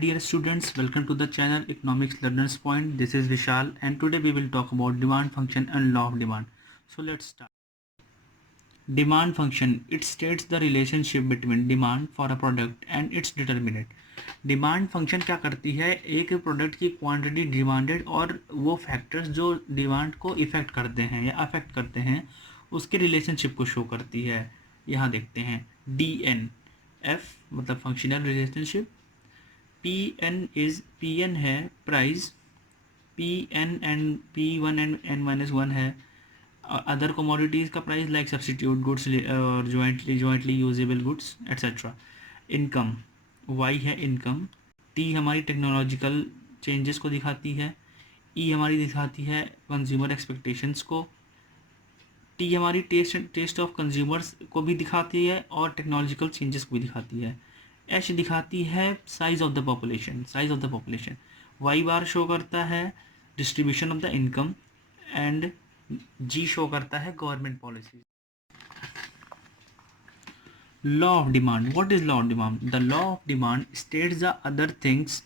dear students, welcome to the channel Economics Learners Point. This is Vishal and today we will talk about demand function and law of demand. So let's start. Demand function, it states the relationship between demand for a product and its determinant. Demand function क्या करती है, एक product की quantity demanded और वो factors जो demand को effect करते हैं या अफेक्ट करते हैं उसके रिलेशनशिप को शो करती है. यहाँ देखते हैं डी एन एफ मतलब फंक्शनल रिलेशनशिप, पी एन है price, P N and P one and N minus one है अदर कमोडिटीज़ का प्राइस लाइक सब्सटीट्यूट गुड्स और jointly usable goods etcetera. Income Y है इनकम, टी हमारी technological changes को दिखाती है, ई हमारी दिखाती है कंज्यूमर एक्सपेक्टेशंस को, टी हमारी टेस्ट ऑफ कंज्यूमर्स को भी दिखाती है और टेक्नोलॉजिकल चेंजेस को भी दिखाती है, एच दिखाती है size of the population, Y bar show करता है distribution of the income and G show करता है government policy. Law of demand. What is law of demand? The law of demand states the other things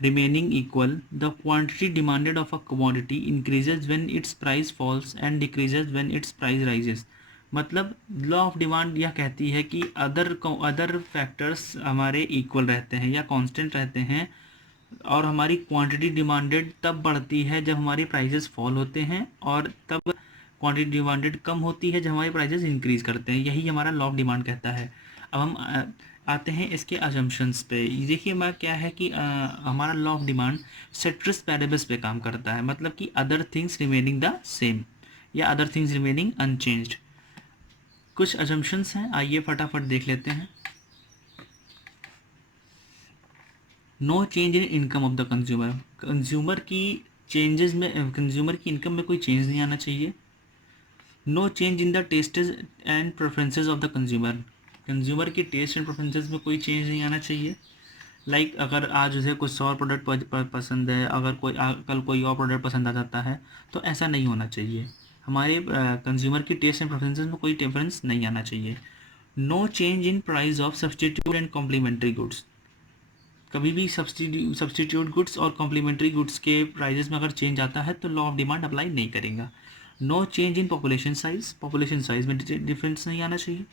remaining equal, the quantity demanded of a commodity increases when its price falls and decreases when its price rises. मतलब law of demand यह कहती है कि other factors हमारे equal रहते हैं या constant रहते हैं और हमारी क्वांटिटी डिमांडेड तब बढ़ती है जब हमारे प्राइसेस फॉल होते हैं और तब क्वांटिटी डिमांडेड कम होती है जब हमारे प्राइसेस इंक्रीज़ करते हैं. यही हमारा लॉ ऑफ डिमांड कहता है. अब हम आते हैं इसके अजम्पशंस पे. देखिए मैं क्या है कि हमारा law of demand ceteris paribus पे काम करता है, मतलब कि other things remaining the same या अदर थिंग्स रिमेनिंग अनचेंज्ड. कुछ अजम्पशंस हैं, आइए फटाफट देख लेते हैं. No change in income of the consumer, consumer की चेंजेस में कंज्यूमर की इनकम में कोई चेंज नहीं आना चाहिए. No change in the taste and preferences of the consumer, consumer की टेस्ट एंड प्रेफरेंसेस में कोई चेंज नहीं आना चाहिए. लाइक अगर आज उसे कुछ और प्रोडक्ट पसंद है, अगर कल कोई और प्रोडक्ट पसंद आ जाता है तो ऐसा नहीं होना चाहिए. हमारे कंज्यूमर की टेस्ट एंड प्रेफरेंसेस में कोई डिफरेंस नहीं आना चाहिए. No change in price of substitute and complementary goods, कभी भी सब्सटीट्यूट गुड्स और कॉम्प्लीमेंट्री गुड्स के प्राइजेस में अगर चेंज आता है तो लॉ ऑफ डिमांड अप्लाई नहीं करेगा. No change in population size में डिफरेंस नहीं आना चाहिए.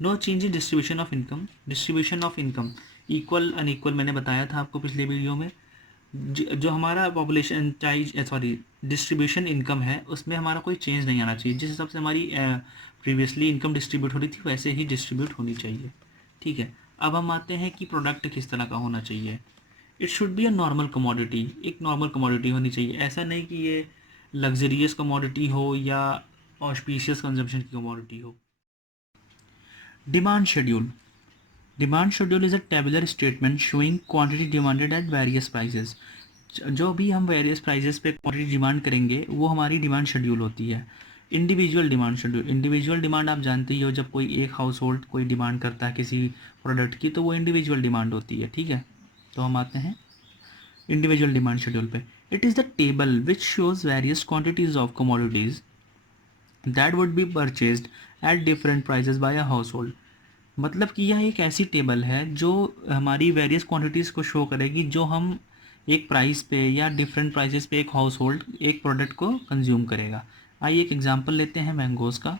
No change in distribution of income equal unequal, मैंने बताया था आपको पिछले वीडियो में. जो हमारा पॉपुलेशन डिस्ट्रीब्यूशन इनकम है उसमें हमारा कोई चेंज नहीं आना चाहिए. जिस हिसाब से हमारी प्रीवियसली इनकम डिस्ट्रीब्यूट हो रही थी वैसे ही डिस्ट्रीब्यूट होनी चाहिए. ठीक है, अब हम आते हैं कि प्रोडक्ट किस तरह का होना चाहिए. It should be a normal commodity, एक नॉर्मल कमोडिटी होनी चाहिए. ऐसा नहीं कि ये लग्जरियस कमोडिटी हो या ऑस्पिशियस कंजम्पशन की कमोडिटी हो. Demand schedule is a tabular statement showing quantity demanded at various prices. जो भी हम वेरियस प्राइसेस पे क्वांटिटी डिमांड करेंगे वो हमारी डिमांड शेड्यूल होती है. इंडिविजुअल डिमांड आप जानते ही हो, जब कोई एक हाउस होल्ड कोई डिमांड करता है किसी प्रोडक्ट की तो वो इंडिविजुअल डिमांड होती है. ठीक है, तो हम आते हैं इंडिविजुअल डिमांड शेड्यूल पे. It is the table which shows various quantities of commodities that would be purchased at different prices by a household. मतलब कि यह एक ऐसी टेबल है जो हमारी वेरियस क्वांटिटीज़ को शो करेगी जो हम एक प्राइस पे या डिफरेंट प्राइसेस पे एक हाउस होल्ड एक प्रोडक्ट को कंज्यूम करेगा. आइए एक एग्जांपल लेते हैं मैंगोज़ का.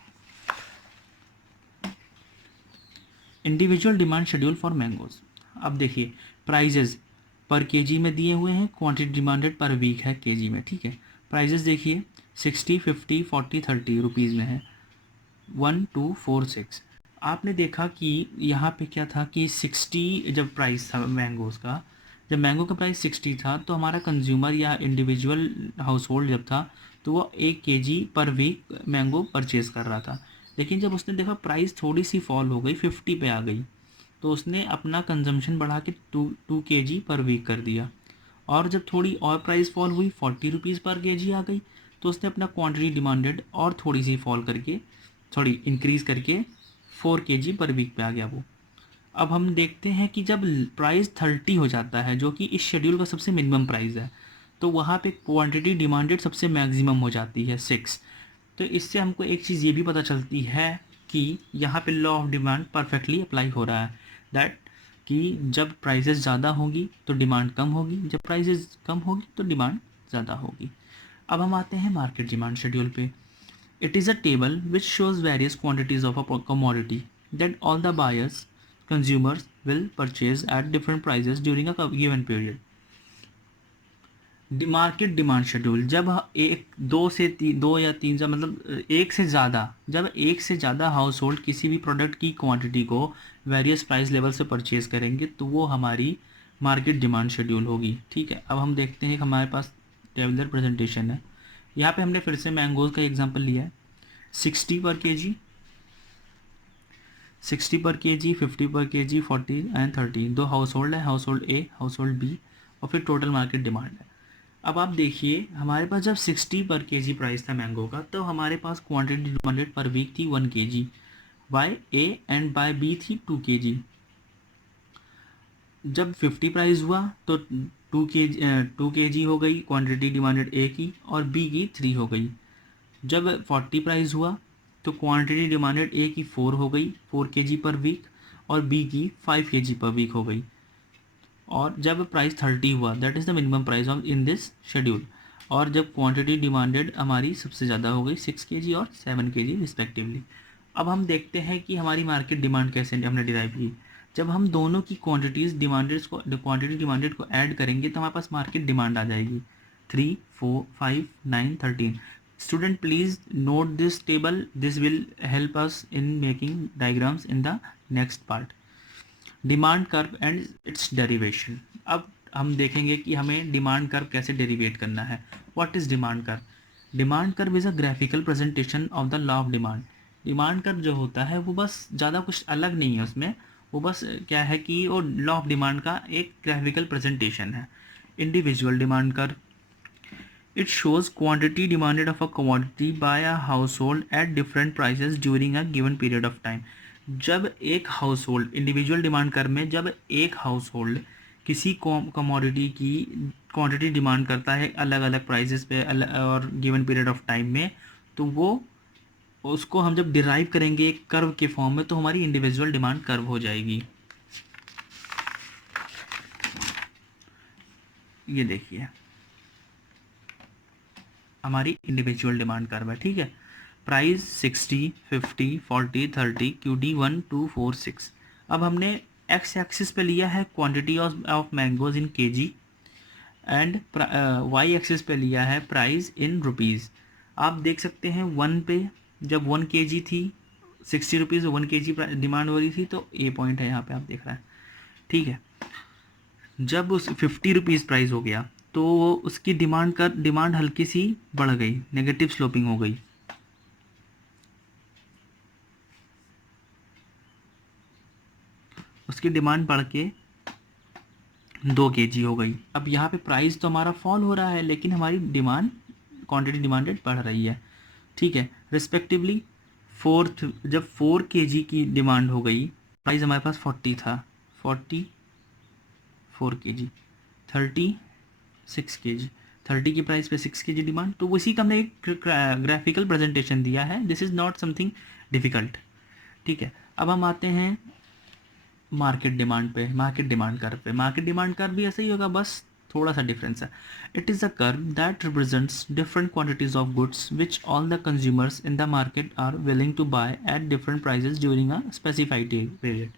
Individual demand schedule for mangoes. अब देखिए प्राइजेज पर केजी में दिए हुए हैं, क्वांटिटी डिमांडेड पर वीक है केजी में. ठीक है, प्राइजेज देखिए 60, 50, 40, 30 रुपीज़ में है. 1, 2, 4, 6. आपने देखा कि यहाँ पे क्या था कि 60 जब प्राइस था मैंगोज़ का, जब मैंगो का प्राइस 60 था तो हमारा कंज्यूमर या इंडिविजुअल हाउस होल्ड जब था तो वो 1 केजी पर वीक मैंगो परचेज़ कर रहा था. लेकिन जब उसने देखा प्राइस थोड़ी सी फॉल हो गई, 50 पे आ गई, तो उसने अपना कंजम्पशन बढ़ा के 2 केजी पर वीक कर दिया. और जब थोड़ी और प्राइस फॉल हुई, 40 रुपीज़ पर केजी आ गई, तो उसने अपना क्वांटिटी डिमांडेड और थोड़ी सी फॉल करके थोड़ी इंक्रीज़ करके 4 केजी पर वीक पे आ गया वो. अब हम देखते हैं कि जब प्राइस 30 हो जाता है जो कि इस शेड्यूल का सबसे मिनिमम प्राइस है, तो वहाँ पे क्वांटिटी डिमांडेड सबसे मैक्सिमम हो जाती है 6. तो इससे हमको एक चीज़ ये भी पता चलती है कि यहाँ पे law of demand perfectly apply हो रहा है. दैट कि जब प्राइसेस ज़्यादा होगी तो डिमांड कम होगी, जब प्राइसेस कम होगी तो डिमांड ज़्यादा होगी। अब हम आते हैं मार्केट डिमांड शेड्यूल पे। It is a table which shows various quantities of a commodity that all the buyers consumers will purchase eight different prices during a given period. Market demand schedule, जब एक दो से तीन, दो या तीन से मतलब एक से ज़्यादा, जब एक से ज़्यादा हाउस होल्ड किसी भी प्रोडक्ट की क्वांटिटी को वेरियस प्राइस लेवल से परचेज़ करेंगे तो वो हमारी मार्केट डिमांड शेड्यूल होगी। ठीक है, अब हम देखते हैं कि हमारे पास टेबलर प्रेजेंटेशन है। यहाँ पे हमने फिर से मैंगोज़ का एग्जांपल लिया है। 60 पर केजी, 60 पर केजी, 50 पर केजी, 40 एंड 30, दो हाउस होल्ड है, household A, household B, और फिर टोटल मार्केट डिमांड है। अब आप देखिए हमारे पास जब 60 पर केजी प्राइस था मैंगो का, तो हमारे पास क्वांटिटी डिमांडेड पर वीक थी 1 KG, by A and by B थी 2 केजी। जब 50 प्राइस हुआ तो 2 केजी हो गई क्वांटिटी डिमांडेड ए की, और बी की 3 हो गई। जब 40 प्राइस हुआ तो क्वांटिटी डिमांडेड ए की 4 हो गई, 4 केजी पर वीक, और बी की 5 केजी पर वीक हो गई। और जब प्राइस 30 हुआ, that is the minimum price of in this schedule, और जब क्वांटिटी डिमांडेड हमारी सबसे ज़्यादा हो गई 6 केजी और 7 केजी रिस्पेक्टिवली। अब हम देखते हैं कि हमारी मार्केट डिमांड कैसे हमने डिराइव की। जब हम दोनों की क्वांटिटी डिमांडेड को ऐड करेंगे तो हमारे पास मार्केट डिमांड आ जाएगी 3, 4, 5, 9, 13। Student please note this table, this will help us in making diagrams in the next part. Demand curve and it's derivation. अब हम देखेंगे कि हमें डिमांड कर्व कैसे डेरिवेट करना है। What is demand curve? Demand curve is a graphical presentation of the law of demand. Demand curve जो होता है वो बस ज़्यादा कुछ अलग नहीं है उसमें, वो बस क्या है कि वो लॉ ऑफ डिमांड का एक ग्राफिकल प्रेजेंटेशन है। Individual demand curve, it shows quantity demanded of a commodity by a household at different prices during a given period of time। जब एक हाउस होल्ड, इंडिविजुअल डिमांड कर में जब एक house hold किसी कमोडिटी की quantity demand करता है अलग अलग प्राइसेस पे और गिवन पीरियड ऑफ टाइम में, तो वो उसको हम जब डिराइव करेंगे एक कर्व के फॉर्म में तो हमारी इंडिविजुअल डिमांड कर्व हो जाएगी। ये देखिए हमारी इंडिविजुअल डिमांड कर्व है। ठीक है, प्राइस 60, 50, 40, 30, QD 1, 2, 4, 6। अब हमने एक्स एक्सिस पे लिया है quantity of mangoes in KG, and Y axis पे लिया है प्राइस इन रुपीज़। आप देख सकते हैं 1 पे जब 1 केजी थी 60 रुपीज़, 1 केजी डिमांड हो रही थी, तो ए पॉइंट है यहाँ पे आप देख रहे हैं। ठीक है, जब उस 50 रुपीज़ प्राइस हो गया तो उसकी डिमांड हल्की सी बढ़ गई, नेगेटिव स्लोपिंग हो गई। उसकी डिमांड बढ़ के 2 केजी हो गई। अब यहाँ पे प्राइस तो हमारा फॉल हो रहा है लेकिन हमारी डिमांड, क्वांटिटी डिमांडेड बढ़ रही है। ठीक है, रिस्पेक्टिवली जब 4 केजी की डिमांड हो गई, प्राइस हमारे पास 40 था, 44 केजी, 36 केजी, 30 की प्राइस पे 6 केजी डिमांड, तो उसी का हमने एक ग्राफिकल प्रेजेंटेशन दिया है। This is not something difficult. ठीक है, अब हम आते हैं मार्केट डिमांड पे, मार्केट डिमांड कर्व पे। मार्केट डिमांड कर्व भी ऐसा ही होगा, बस थोड़ा सा डिफरेंस है। It is a curve that represents different quantities of goods which all the consumers in the market are willing to buy at different prices during a specified period.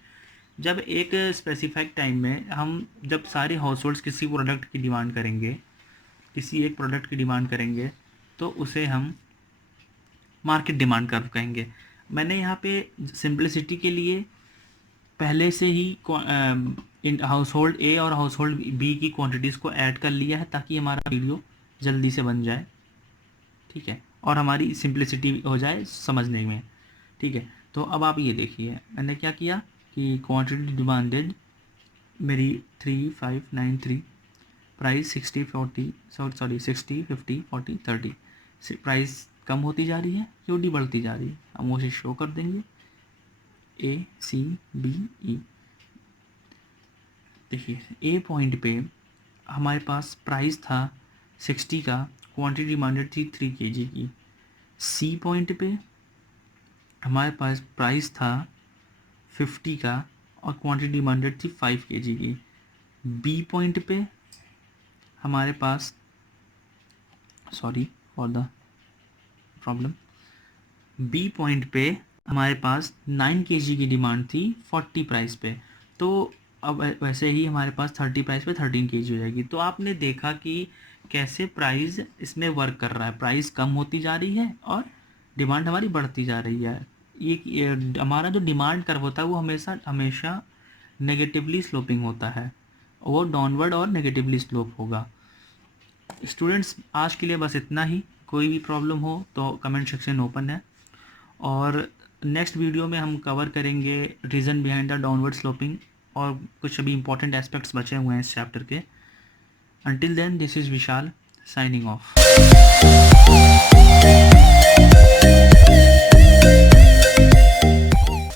जब एक स्पेसिफाइड टाइम में हम जब सारे house holds किसी product की demand करेंगे, किसी एक प्रोडक्ट की डिमांड करेंगे, तो उसे हम मार्केट डिमांड कर्व कहेंगे। मैंने यहाँ पे सिंप्लिसिटी के लिए पहले से ही हाउस होल्ड ए और हाउस होल्ड बी की क्वांटिटीज़ को ऐड कर लिया है ताकि हमारा वीडियो जल्दी से बन जाए। ठीक है, और हमारी सिंप्लिसिटी हो जाए समझने में। ठीक है, तो अब आप ये देखिए मैंने क्या किया कि क्वांटिटी डिमांडेड मेरी 3593, प्राइस 60, 40, सॉरी 60, 50, 40, 30, प्राइस कम होती जा रही है, क्यूडी बढ़ती जा रही है। हम उसे शो कर देंगे ACBE। देखिए ए पॉइंट पे हमारे पास प्राइस था 60 का, क्वांटिटी डिमांडेड थी 3 केजी की। सी पॉइंट पे हमारे पास प्राइस था 50 का और क्वांटिटी डिमांडेड थी 5 kg की। बी पॉइंट पे हमारे पास, sorry for the problem, B point पे हमारे पास 9 kg की डिमांड थी 40 प्राइस पे। तो अब वैसे ही हमारे पास 30 प्राइस पे 13 kg हो जाएगी। तो आपने देखा कि कैसे प्राइस इसमें वर्क कर रहा है, प्राइस कम होती जा रही है और डिमांड हमारी बढ़ती जा रही है। ये हमारा जो डिमांड कर्व होता है वो हमेशा हमेशा नेगेटिवली स्लोपिंग होता है, वो डाउनवर्ड और नेगेटिवली स्लोप होगा। स्टूडेंट्स आज के लिए बस इतना ही। कोई भी प्रॉब्लम हो तो कमेंट सेक्शन ओपन है, और नेक्स्ट वीडियो में हम कवर करेंगे reason behind the downward sloping, और कुछ अभी इंपॉर्टेंट एस्पेक्ट्स बचे हुए हैं इस चैप्टर के। Until then, this is Vishal signing of.